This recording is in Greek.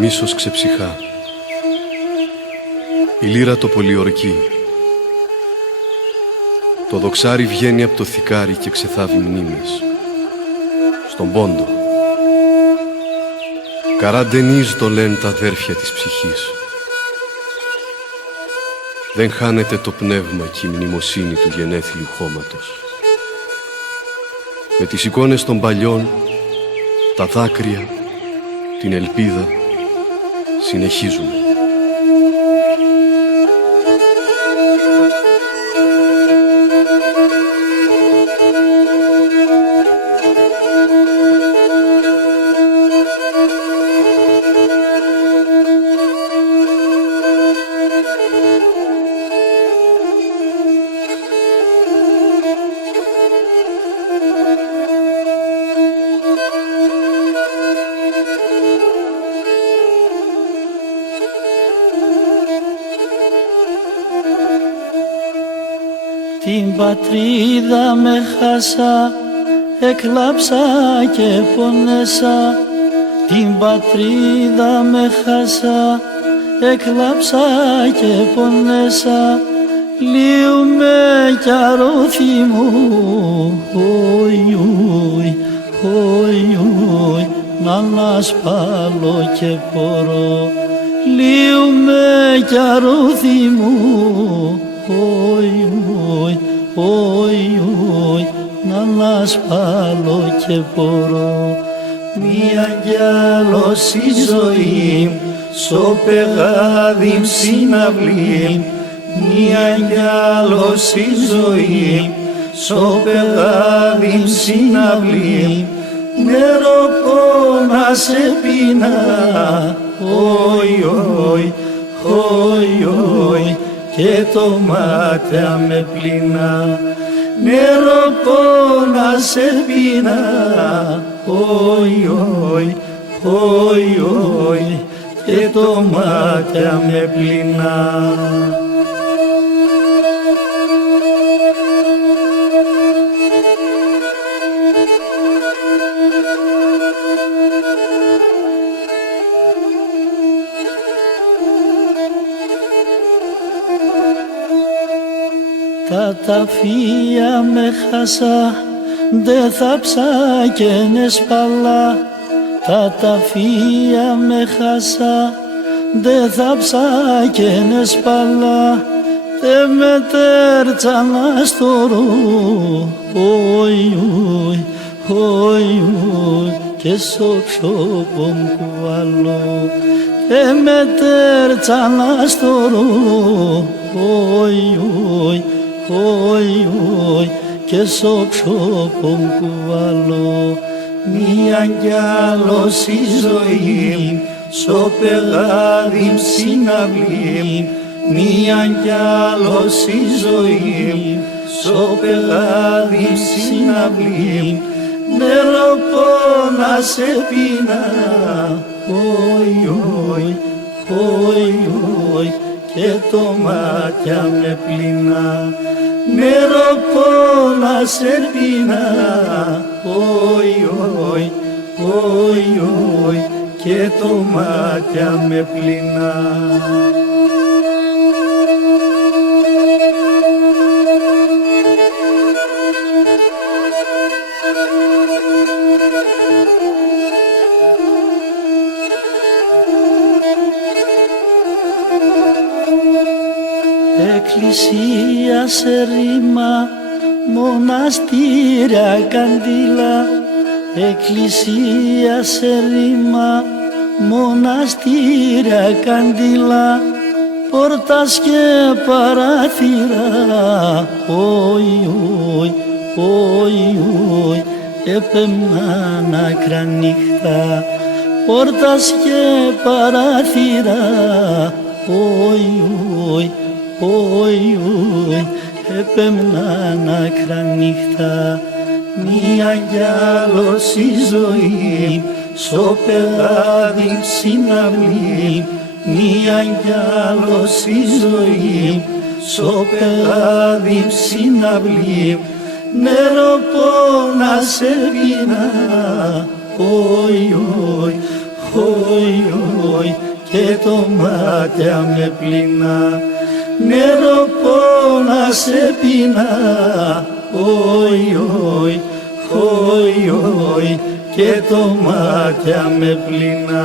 μίσος ξεψυχά, η λύρα το πολιορκεί. Το δοξάρι βγαίνει από το θικάρι και ξεθάβει μνήμες. Στον πόντο Καραντενίζ το λένε τα αδέρφια της ψυχής. Δεν χάνεται το πνεύμα και η μνημοσύνη του γενέθλιου χώματος. Με τις εικόνες των παλιών, τα δάκρυα, την ελπίδα συνεχίζουμε. Την πατρίδα με χάσα, εκλάψα και πονέσα. Την πατρίδα με χάσα, εκλάψα και πονέσα. Λύουμε κι αρώθη μου, χοι, να ανασπάλω και πορώ. Λύουμε κι αρώθη μου, να ανασπάλω και πορώ. Μία κι άλλος η ζωή, στο πεγάδι συναυλή. Μία κι άλλος η ζωή, στο πεγάδι συναυλή. Νερό πόνα σε πεινά, και το μάτια με πλυνά. Νερό πόνα σε πεινά, και το μάτια με πλυνά. Τα ταφεία με χάσα, δε θα ψάκαινε σπαλά. Τα ταφεία με χάσα, δε θα ψάκαινε σπαλά. Δε με τέρτσανα στο ρου, και στο ξώπο μου κουβαλώ. Δε με τέρτσανα στο ρου, και στο ξώπο μου κουβαλώ. Μία κι άλλος η ζωή, στο πεγάδι συναυλή. Μία κι άλλος η ζωή, στο πεγάδι συναυλή. Νερό πόνα σε πεινά, και το μάτια με πλυνά. Νερό πόνα σε πεινά, και το μάτια με πλυνά. Εκκλησία σε ρήμα, μοναστήρια καντήλα. Εκκλησία σε ρήμα, μοναστήρια καντήλα. Πόρτας και παράθυρα, έπαιρναν άκρα νύχτα. Πόρτας και παράθυρα, έπαιρναν άκρα νύχτα. Μία κι άλλος η ζωή, στο πεγάδι συναυλή. Μία κι άλλος η ζωή, στο πεγάδι συναυλή. Νερό πόνα σε πεινά, Όι, όι, και το μάτια με πλήνα, νερό πόνα σε πεινά. Όι, όι, όι, όι, και το μάτια με πλήνα.